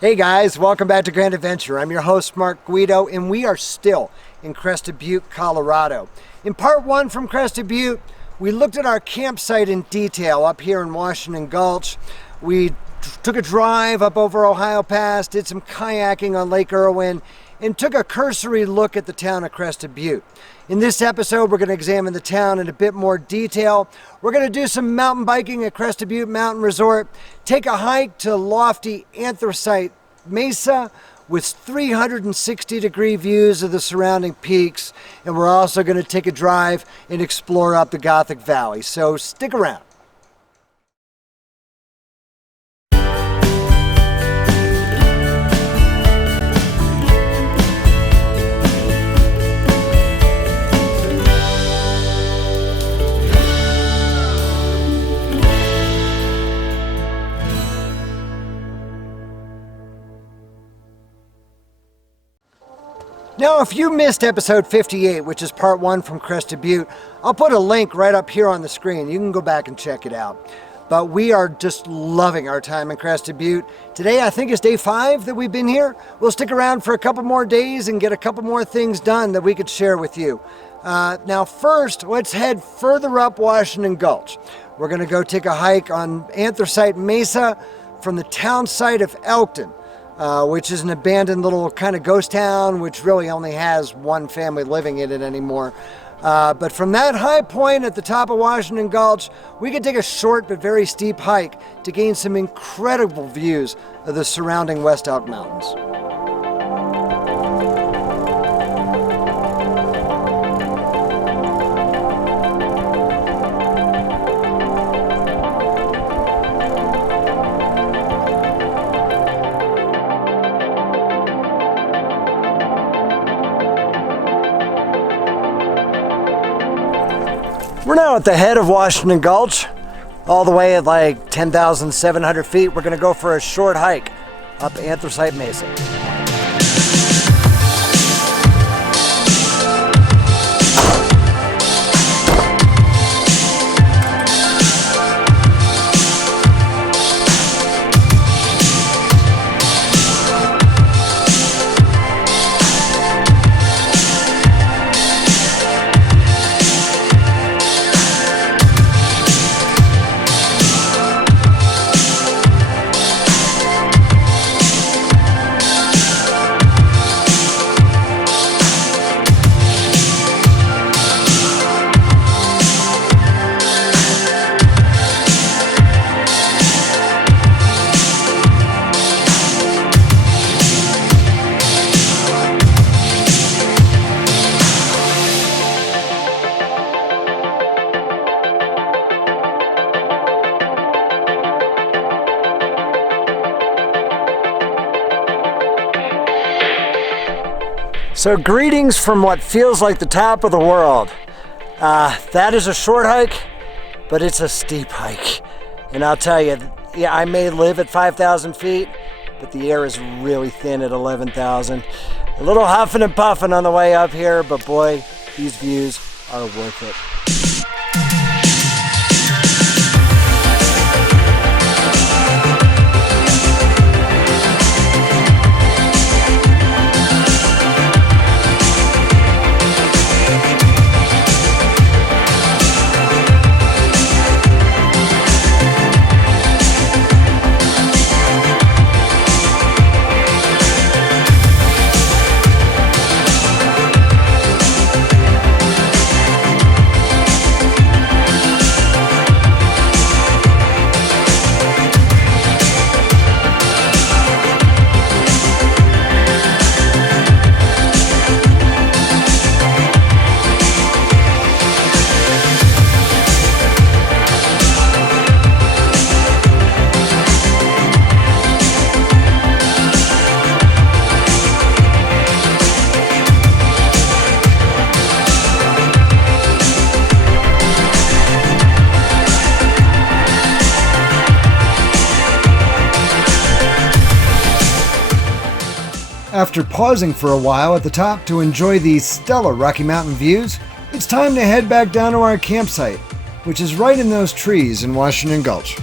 Hey guys, welcome back to Grand Adventure. I'm your host, Mark Guido, and we are still in Crested Butte, Colorado. In part one from Crested Butte, we looked at our campsite in detail up here in Washington Gulch. We took a drive up over Ohio Pass, did some kayaking on Lake Irwin, and took a cursory look at the town of Crested Butte. In this episode, we're going to examine the town in a bit more detail. We're going to do some mountain biking at Crested Butte Mountain Resort, take a hike to lofty Anthracite Mesa with 360-degree views of the surrounding peaks, and we're also going to take a drive and explore up the Gothic Valley. So stick around. Now, if you missed episode 58, which is part one from Crested Butte, I'll put a link right up here on the screen. You can go back and check it out. But we are just loving our time in Crested Butte. Today, I think, is day 5 that we've been here. We'll stick around for a couple more days and get a couple more things done that we could share with you. Now, first, let's head further up Washington Gulch. We're going to go take a hike on Anthracite Mesa from the town site of Elkton. Which is an abandoned little kind of ghost town, which really only has one family living in it anymore. But from that high point at the top of Washington Gulch, we can take a short but very steep hike to gain some incredible views of the surrounding West Elk Mountains. We're now at the head of Washington Gulch, all the way at like 10,700 feet. We're going to go for a short hike up Anthracite Mesa. So greetings from what feels like the top of the world. That is a short hike, but it's a steep hike. And I'll tell you, yeah, I may live at 5,000 feet, but the air is really thin at 11,000. A little huffing and puffing on the way up here, but boy, these views are worth it. After pausing for a while at the top to enjoy these stellar Rocky Mountain views, it's time to head back down to our campsite, which is right in those trees in Washington Gulch.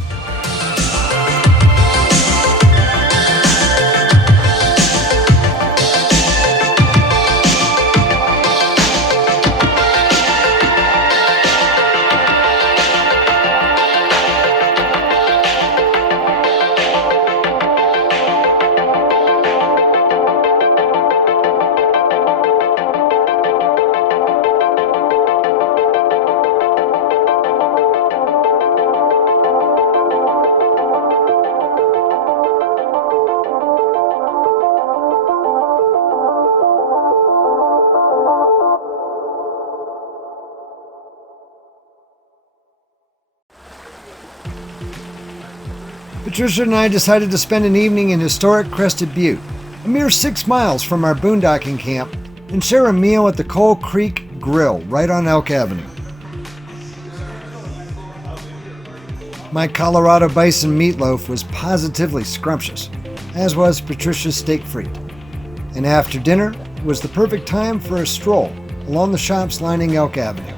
Patricia and I decided to spend an evening in historic Crested Butte, a mere 6 miles from our boondocking camp, and share a meal at the Coal Creek Grill right on Elk Avenue. My Colorado bison meatloaf was positively scrumptious, as was Patricia's steak frite. And after dinner was the perfect time for a stroll along the shops lining Elk Avenue.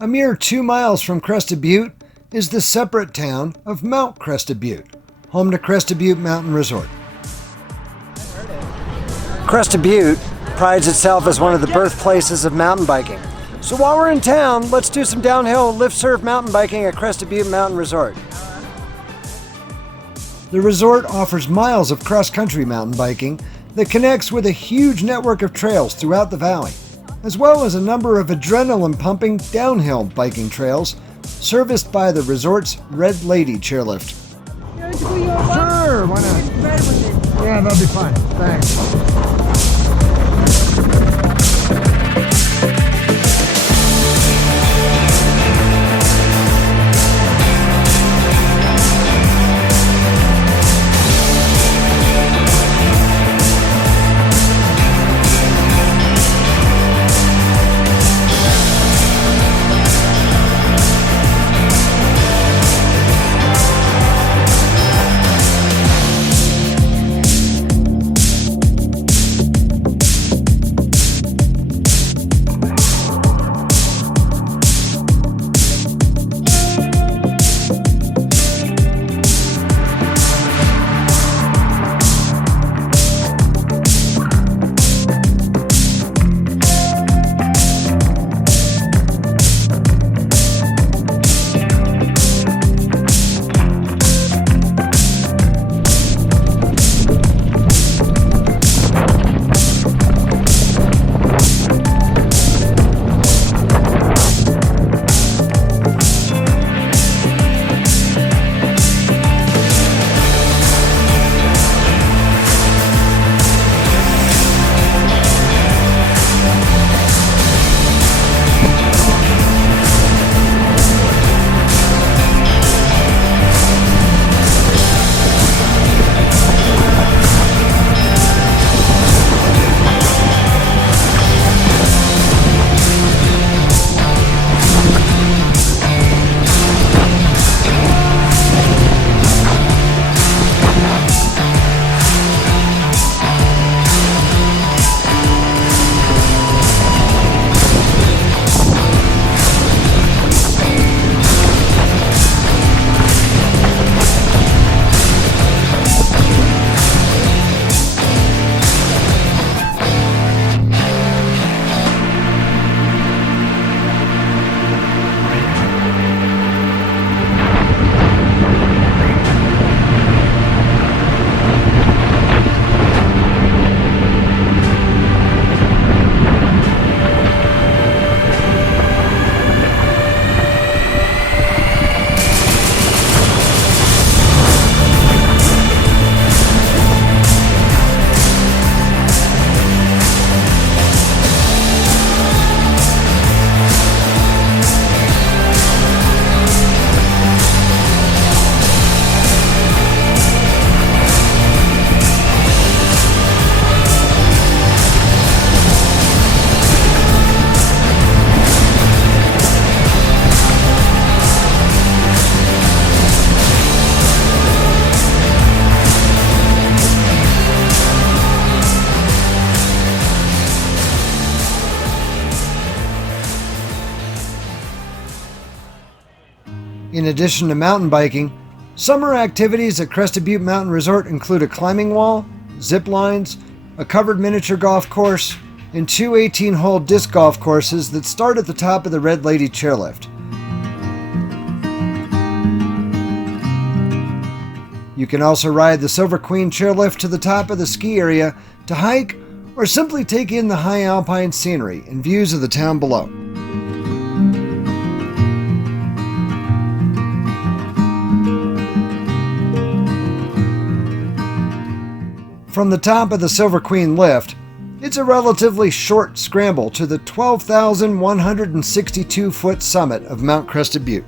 A mere 2 miles from Crested Butte is the separate town of Mount Crested Butte, home to Crested Butte Mountain Resort. Crested Butte prides itself as one of the birthplaces of mountain biking. So while we're in town, let's do some downhill lift surf mountain biking at Crested Butte Mountain Resort. The resort offers miles of cross-country mountain biking that connects with a huge network of trails throughout the valley, as well as a number of adrenaline-pumping downhill biking trails serviced by the resort's Red Lady chairlift. Sure, why not? Yeah, that'll be fine. Thanks. In addition to mountain biking, summer activities at Crested Butte Mountain Resort include a climbing wall, zip lines, a covered miniature golf course, and 2 18-hole disc golf courses that start at the top of the Red Lady chairlift. You can also ride the Silver Queen chairlift to the top of the ski area to hike or simply take in the high alpine scenery and views of the town below. From the top of the Silver Queen lift, it's a relatively short scramble to the 12,162-foot summit of Mount Crested Butte.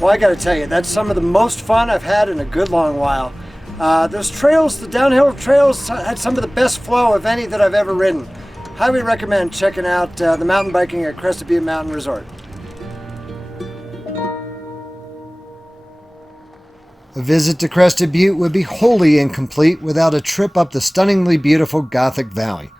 Well, I gotta tell you, that's some of the most fun I've had in a good long while. Those trails, the downhill trails, had some of the best flow of any that I've ever ridden. Highly recommend checking out the mountain biking at Crested Butte Mountain Resort. A visit to Crested Butte would be wholly incomplete without a trip up the stunningly beautiful Gothic Valley.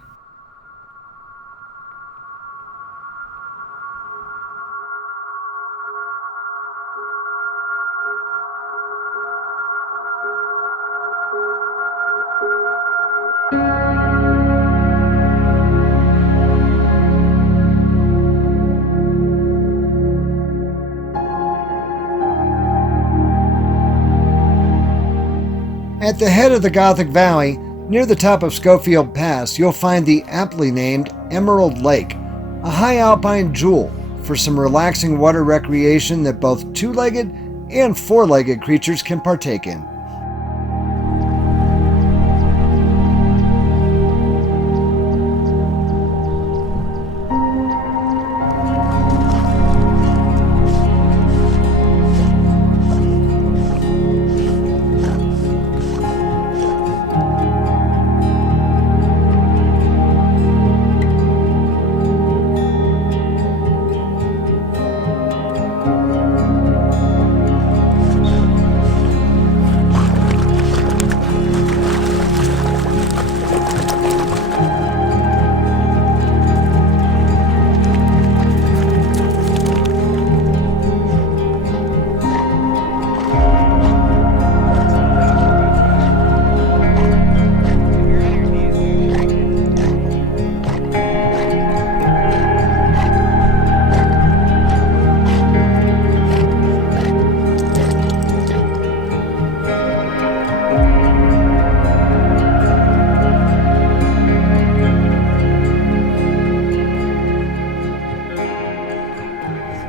At the head of the Gothic Valley, near the top of Schofield Pass, you'll find the aptly named Emerald Lake, a high alpine jewel for some relaxing water recreation that both two-legged and four-legged creatures can partake in.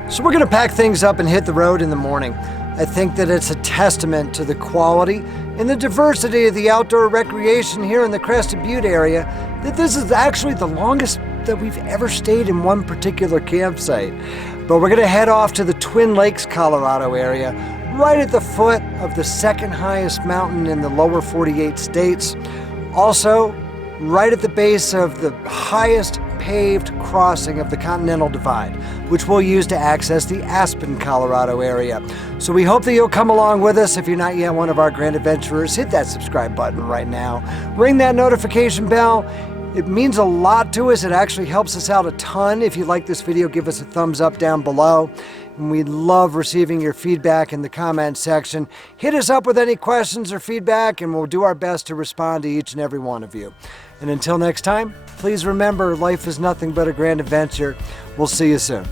So we're gonna pack things up and hit the road in the morning. I think that it's a testament to the quality and the diversity of the outdoor recreation here in the Crested Butte area that this is actually the longest that we've ever stayed in one particular campsite. But we're gonna head off to the Twin Lakes, Colorado area, right at the foot of the second highest mountain in the lower 48 states. Also, right at the base of the highest paved crossing of the Continental Divide, which we'll use to access the Aspen, Colorado area. So we hope that you'll come along with us. If you're not yet one of our grand adventurers, hit that subscribe button right now. Ring that notification bell. It means a lot to us. It actually helps us out a ton. If you like this video, give us a thumbs up down below. And we love receiving your feedback in the comment section. Hit us up with any questions or feedback, and we'll do our best to respond to each and every one of you. And until next time, please remember, life is nothing but a grand adventure. We'll see you soon.